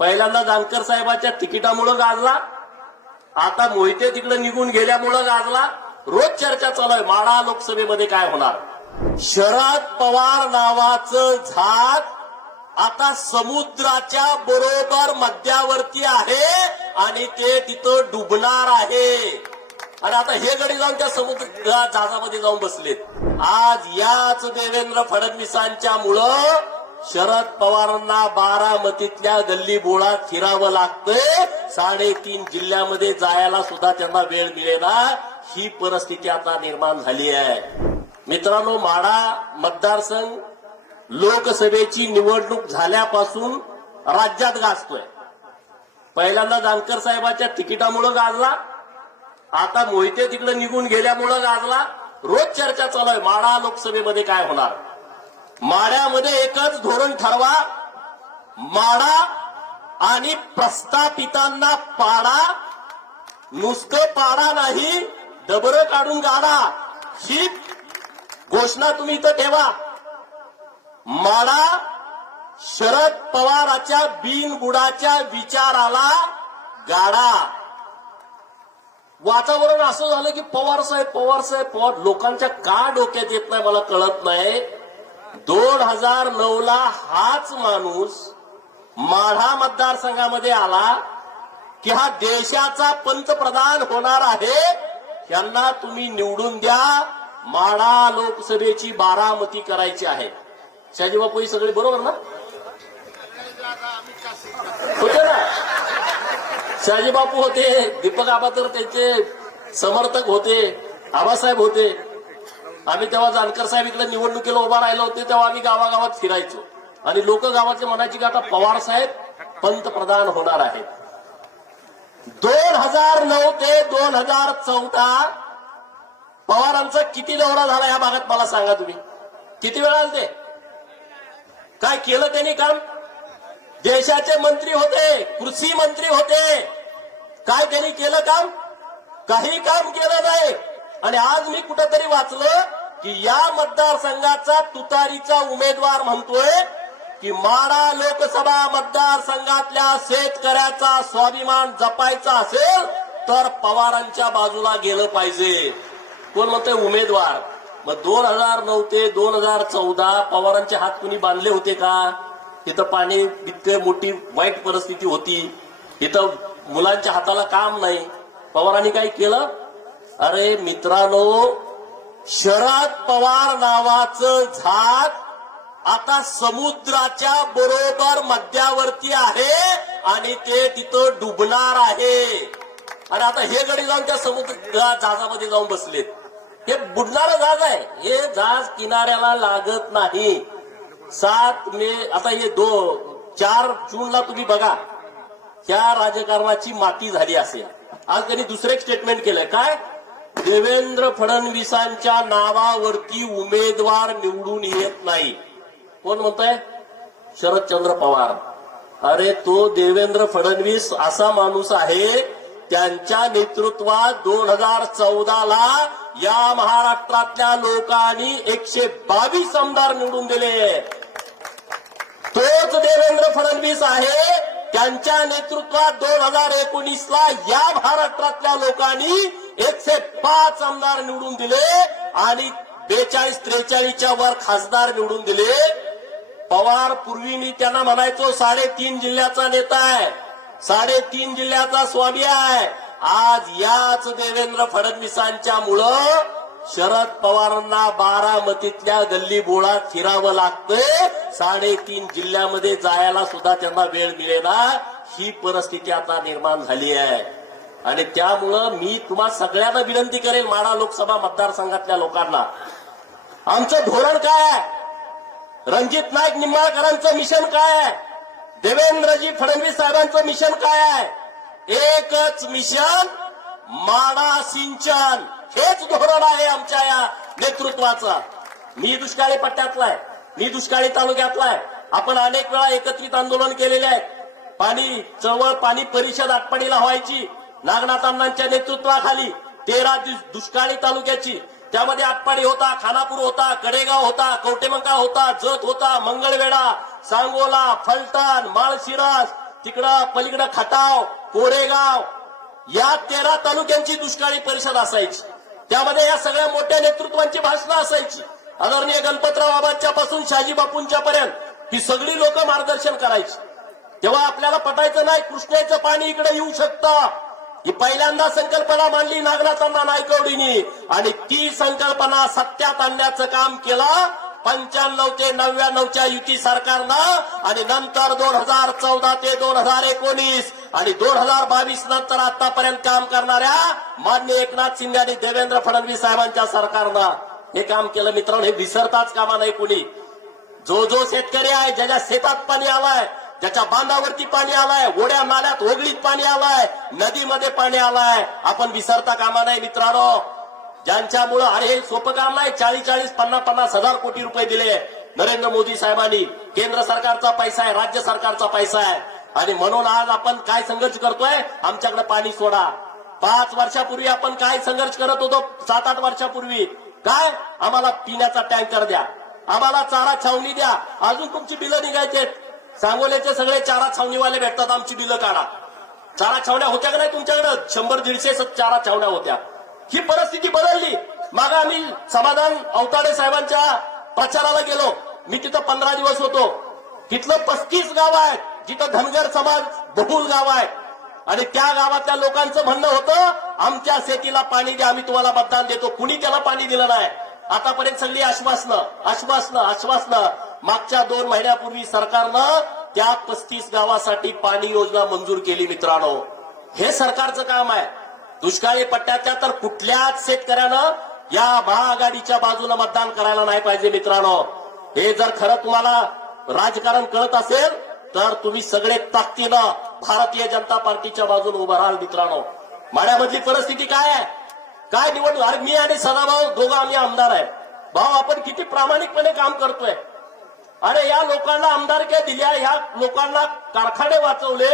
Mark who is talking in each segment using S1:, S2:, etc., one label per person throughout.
S1: पहिल्यांदा जानकर साहेबाच्या तिकिटामुळं गाजला. आता मोहिते तिकडे निघून गेल्यामुळं गाजला. रोज चर्चा चालू आहे. माडा लोकसभेमध्ये काय होणार? शरद पवार नावाचं झाड आता समुद्राच्या बरोबर मध्यावरती आहे आणि ते तिथं डुबणार आहे. आणि आता हे गडी जाऊन त्या समुद्र जहाजामध्ये जाऊन बसलेत. आज याच देवेंद्र फडणवीसांच्या मुळं शरद पवारांना बारामतीतल्या गल्ली बोळात फिरावं लागतंय. साडेतीन जिल्ह्यामध्ये जायला सुद्धा त्यांना वेळ मिळेना. ही परिस्थिती आता निर्माण झाली आहे. मित्रांनो माडा मतदारसंघ लोकसभेची निवडणूक झाल्यापासून राज्यात गाजतोय. पहिल्यांदा जानकर साहेबाच्या तिकिटामुळं गाजला. आता मोहिते तिकडे निघून गेल्यामुळं गाजला. रोज चर्चा चालू आहे. माडा लोकसभेमध्ये काय होणार? माड्यामध्ये एकच धोरण ठरवा. माडा आणि प्रस्थापितांना पाडा. नुसतं पाडा नाही डबर काढून गाडा. ही घोषणा तुम्ही इथं ठेवा. माडा शरद पवाराच्या बिनबुडाच्या विचाराला गाडा. वातावरण असं झालं की पवार साहेब पवार साहेब पवार लोकांच्या का डोक्यात येत नाही मला कळत नाही. दोन हजार नऊ ला हाच माणूस माढा मतदारसंघामध्ये आला की हा देशाचा पंतप्रधान होणार आहे. यांना तुम्ही निवडून द्या. माढा लोकसभेची बारामती करायची आहे. शहाजी बापू ही बरोबर ना? होते ना? शहाजी बापू होते दीपक आबा तर त्यांचे समर्थक होते आबासाहेब होते. आम्ही तेव्हा जानकर साहेब इकडे निवडणुकीला उभा राहिलो होते तेव्हा आम्ही गावागावात फिरायचो. आणि लोक गावाचे म्हणायची की आता पवार साहेब पंतप्रधान होणार आहेत. दोन हजार नऊ ते दोन हजार चौदा पवारांचा किती दौरा झाला या भागात मला सांगा तुम्ही. किती वेळा आले ते काय केलं त्यांनी काम? देशाचे मंत्री होते कृषी मंत्री होते. काय त्यांनी केलं काम? काही काम केलं नाही. आणि आज मी कुठंतरी वाचलं की या मतदारसंघाचा तुतारीचा उमेदवार म्हणतोय की माडा लोकसभा मतदारसंघातल्या शेतकऱ्याचा स्वाभिमान जपायचा असेल तर पवारांच्या बाजूला गेलं पाहिजे. कोण म्हणतोय उमेदवार? मग दोन हजार नऊ ते दोन हजार चौदा पवारांचे हात कुणी बांधले होते का? इथं पाणी इतके मोठी वाईट परिस्थिती होती. इथं मुलांच्या हाताला काम नाही. पवारांनी काय केलं? अरे मित्रांनो शरद पवार नावाचं झाड आता समुद्राच्या बरोबर मध्यावरती आहे आणि ते तिथं डुबणार आहे. आणि आता हे गडी जाऊन त्या समुद्र जहाजामध्ये जाऊन बसलेत. हे बुडणारं जहाज आहे. हे जहाज किनाऱ्याला लागत नाही. सात मे आता हे दो चार जूनला तुम्ही बघा. ह्या राजकारणाची माती झाली असेल. आज त्यांनी दुसरं एक स्टेटमेंट केलंय. काय? देवेंद्र फडणवीसांच्या नावावरती उमेदवार निवडून येत नाही. कोण म्हणतोय? शरदचंद्र पवार. अरे तो देवेंद्र फडणवीस असा माणूस आहे त्यांच्या नेतृत्वात दोन हजार चौदाला या महाराष्ट्रातल्या लोकांनी एकशे बावीस आमदार निवडून दिले. तोच देवेंद्र फडणवीस आहे त्यांच्या नेतृत्वात दोन हजार एकोणीस ला या महाराष्ट्रातल्या लोकांनी एकशे पाच आमदार निवडून दिले आणि बेचाळीस त्रेचाळीसच्या वर खासदार निवडून दिले. पवार पूर्वी मी त्यांना म्हणायचो साडेतीन जिल्ह्याचा नेता आहे साडेतीन जिल्ह्याचा स्वामी आहे. आज याच देवेंद्र फडणवीसांच्या मुळं शरद पवारांना बारामतीतल्या गल्ली बोळात फिरावं लागतंय. साडेतीन जिल्ह्यामध्ये जायला सुद्धा त्यांना वेळ मिळेना. ही परिस्थिती आता निर्माण झाली आहे. आणि त्यामुळं मी तुम्हा सगळ्यांना विनंती करेल माडा लोकसभा मतदारसंघातल्या लोकांना. आमचं धोरण काय आहे? रणजित नाईक निंबाळकरांचं मिशन काय आहे? देवेंद्रजी फडणवीस साहेबांचं मिशन काय आहे? एकच मिशन माडा सिंचन. हेच धोरण आहे आमच्या या नेतृत्वाचं. मी दुष्काळी पट्ट्यातला आहे. मी दुष्काळी तालुक्यातला आहे. आपण अनेक वेळा एकत्रित आंदोलन केलेले आहे पाणी चळवळ पाणी परिषद आटपाडीला व्हायची नागनाथांच्या नेतृत्वाखाली तेरा दुष्काळी तालुक्याची. त्यामध्ये आटपाडी होता खानापूर होता कडेगाव होता कवटेमंका होता जत होता मंगळवेढा सांगोला फलटण माळशिरस तिकडं पलीकडं खटाव कोरेगाव. या तेरा तालुक्यांची दुष्काळी परिषद असायची. त्यामध्ये या सगळ्या मोठ्या नेतृत्वांची भाषणं असायची. आदरणीय गणपतराव बाबांच्या पासून शाजी बापूंच्या पर्यंत ही सगळी लोक मार्गदर्शन करायची. तेव्हा आपल्याला पटायचं नाही कृष्णेचं पाणी इकडे येऊ शकतं. ही पहिल्यांदा संकल्पना मांडली नागनाथांना नायकवडीनी. आणि ती संकल्पना सत्यात आणण्याचं काम केलं. पंच्याण्णव ते नव्याण्णवच्या युती सरकारनं. आणि नंतर दोन हजार चौदा ते दोन हजार एकोणीस आणि दोन हजार बावीस नंतर आतापर्यंत काम करणाऱ्या मान्य एकनाथ शिंदे आणि देवेंद्र फडणवीस साहेबांच्या सरकारनं. हे काम केलं मित्रांनो हे विसरताच कामा नाही कुणी. जो जो शेतकरी आहे ज्याच्या शेतात पाणी आलाय ज्याच्या बांधावरती पाणी आलाय ओढ्या नाल्यात ओगळीत पाणी आलाय नदीमध्ये पाणी आलाय आपण विसरता कामा नाही मित्रांनो. ज्यांच्यामुळं अरे हे सोपं काम नाही चाळीस चाळीस पन्नास पन्नास हजार कोटी रुपये दिले नरेंद्र मोदी साहेबांनी. केंद्र सरकारचा पैसा आहे राज्य सरकारचा पैसा आहे. आणि म्हणून आज आपण काय संघर्ष करतोय? आमच्याकडे पाणी सोडा. पाच वर्षापूर्वी आपण काय संघर्ष करत होतो? सात आठ वर्षापूर्वी. काय? आम्हाला पिण्याचा टँकर द्या. आम्हाला चारा छावणी द्या. अजून तुमची बिलं निघायचे सांगोल्याचे सगळे चारा छावणीवाले भेटतात आमची बिलं काढा. चारा छावण्या होत्या का नाही तुमच्याकडे? शंभर दीडशे चारा छावण्या होत्या. ही परिस्थिती बदलली. माग आम्ही समाधान अवताडे साहेबांच्या प्रचाराला गेलो. मी तिथं पंधरा दिवस होतो. तिथलं पस्तीस गाव आहे जिथं धनगर समाज बहुल गाव आहे. आणि त्या गावातल्या लोकांचं म्हणणं होतं आमच्या शेतीला पाणी द्या आम्ही तुम्हाला मतदान देतो. कुणी त्याला पाणी दिलं नाही? आतापर्यंत सगळी आश्वासनं आश्वासनं आश्वासनं मागच्या दोन महिन्यापूर्वी सरकारनं त्या पस्तीस गावासाठी पाणी योजना मंजूर केली मित्रांनो. हे सरकारचं काम आहे. दुष्काळी पट्ट्याच्या तर कुठल्याच शेतकऱ्यानं या महाआघाडीच्या बाजूला मतदान करायला नाही पाहिजे मित्रांनो. हे जर खरं तुम्हाला राजकारण कळत असेल तर तुम्ही सगळे ताकदीनं भारतीय जनता पार्टीच्या बाजूने उभं राहाल मित्रांनो. माड्यामधली परिस्थिती काय आहे? काय निवडणूक? अरे मी आणि सदाभाऊ दोघं आम्ही आमदार आहे. भाऊ आपण किती प्रामाणिकपणे काम करतोय. अरे या लोकांना आमदारक्या दिल्या ह्या लोकांना कारखाने वाचवले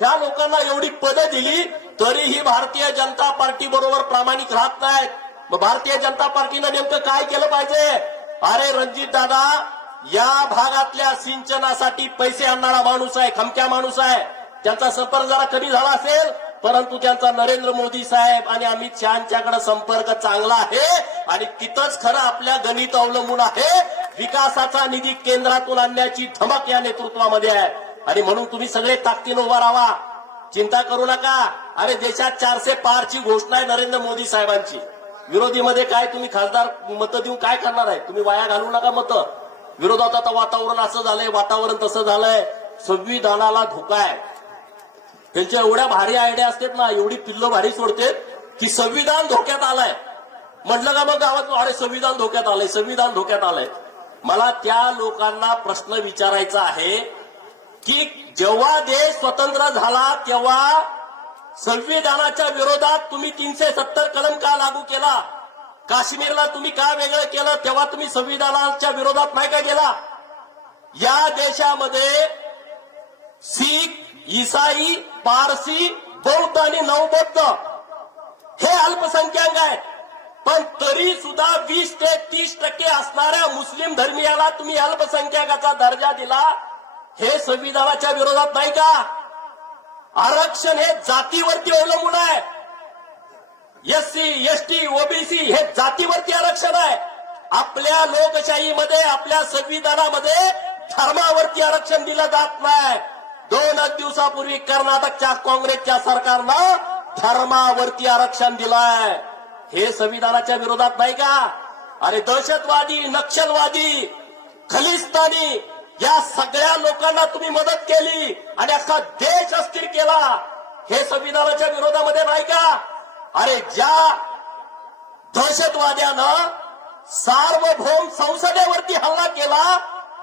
S1: ह्या लोकांना एवढी पदं दिली तरीही भारतीय जनता पार्टी बरोबर प्रामाणिक राहत नाहीत. मग भारतीय जनता पार्टीनं नेमकं काय केलं पाहिजे? अरे रणजित दादा या भागातल्या सिंचनासाठी पैसे आणणारा माणूस आहे खमक्या माणूस आहे. त्यांचा संपर्क जरा कमी झाला असेल? परंतु त्यांचा नरेंद्र मोदी साहेब आणि अमित शहाच्याकडे संपर्क चांगला आहे आणि तिथंच खरं आपल्या गणित अवलंबून आहे. विकासाचा निधी केंद्रातून आणण्याची धमक या नेतृत्वामध्ये आहे. आणि म्हणून तुम्ही सगळे ताकदीनं उभा राहा. चिंता करू नका. अरे देशात चारशे पारची घोषणा आहे नरेंद्र मोदी साहेबांची. विरोधीमध्ये काय तुम्ही खासदार मतं देऊन काय करणार आहे? तुम्ही वाया घालू नका मतं. विरोधात आता वातावरण असं झालंय वातावरण तसं झालंय. संविधानाला धोका आहे. त्यांच्या एवढ्या भारी आयडिया असतात ना एवढी पिल्लं भारी सोडते की संविधान धोक्यात आलाय. म्हटलं का मग गावात अरे संविधान धोक्यात आलंय संविधान धोक्यात आलंय. मला त्या लोकांना प्रश्न विचारायचा आहे की जेव्हा देश स्वतंत्र झाला तेव्हा संविधानाच्या विरोधात तुम्ही तीनशे सत्तर कलम का लागू केला? काश्मीरला तुम्ही का वेगळं केलं? तेव्हा तुम्ही संविधानाच्या विरोधात नाही का गेला? या देशामध्ये सीख इसाई पारसी बौद्ध आणि नवबौद्ध. हे अल्पसंख्याक आहेत. पण तरी सुद्धा वीस ते तीस टक्के असणाऱ्या मुस्लिम धर्मियाला तुम्ही अल्पसंख्याकाचा दर्जा दिला हे संविधानाच्या विरोधात नाही का? आरक्षण हे जातीवरती अवलंबून आहे. SC ST S T OBC हे जातीवरती आरक्षण आहे. आपल्या लोकशाहीमध्ये आपल्या संविधानामध्ये धर्मावरती आरक्षण दिलं जात नाही. दोनच दिवसापूर्वी कर्नाटकच्या काँग्रेसच्या सरकारनं धर्मावरती आरक्षण दिलंय. हे संविधानाच्या विरोधात नाही का? अरे दहशतवादी नक्षलवादी खलिस्तानी या सगळ्या लोकांना तुम्ही मदत केली आणि असा देश अस्थिर केला. हे संविधानाच्या विरोधामध्ये नाही का? अरे ज्या दहशतवाद्यानं सार्वभौम संसदेवरती हल्ला केला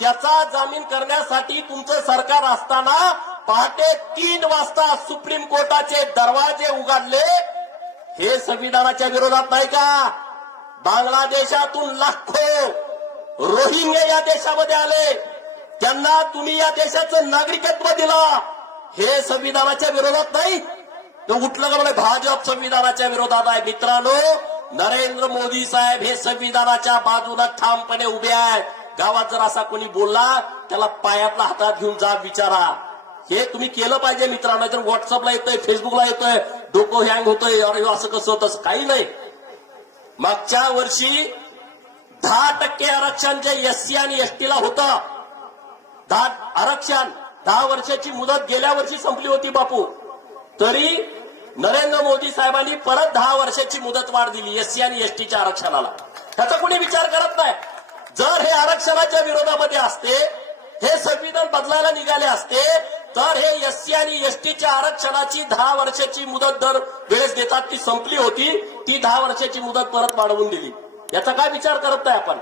S1: त्याचा जामीन करण्यासाठी तुमचं सरकार असताना पहाटे तीन वाजता सुप्रीम कोर्टाचे दरवाजे उघडले. हे संविधानाच्या विरोधात नाही का? बांगलादेशातून लाखो रोहिंग्या या देशामध्ये आले. त्यांना तुम्ही या देशाचं नागरिकत्व दिलं. हे संविधानाच्या विरोधात नाही. तर उठलं का म्हणे भाजप संविधानाच्या विरोधात आहे. मित्रांनो नरेंद्र मोदी साहेब हे संविधानाच्या बाजूला ठामपणे उभे आहेत. गावात जर असा कोणी बोलला त्याला पायातला हातात घेऊन जा विचारा. हे तुम्ही केलं पाहिजे मित्रांनो. तर व्हॉट्सअपला येतोय फेसबुकला येतोय डोकं हँग होतोय अरे हो, असं कसं होतं काही नाही. मागच्या वर्षी दहा टक्के आरक्षण जे एससी आणि एसटीला होतं दहा आरक्षण दहा वर्षाची मुदत गेल्या वर्षी संपली होती बापू. तरी नरेंद्र मोदी साहेबांनी परत दहा वर्षाची मुदत वाढ दिली एससी आणि एसटीच्या आरक्षणाला. त्याचा कोणी विचार करत नाही. जर हे आरक्षणाच्या विरोधामध्ये असते हे संविधान बदलायला निघाले असते तर हे एससी आणि एसटीच्या आरक्षणाची दहा वर्षाची मुदत दर वेळेस देतात ती संपली होती ती दहा वर्षाची मुदत परत वाढवून दिली. याचा काय विचार करत नाही आपण?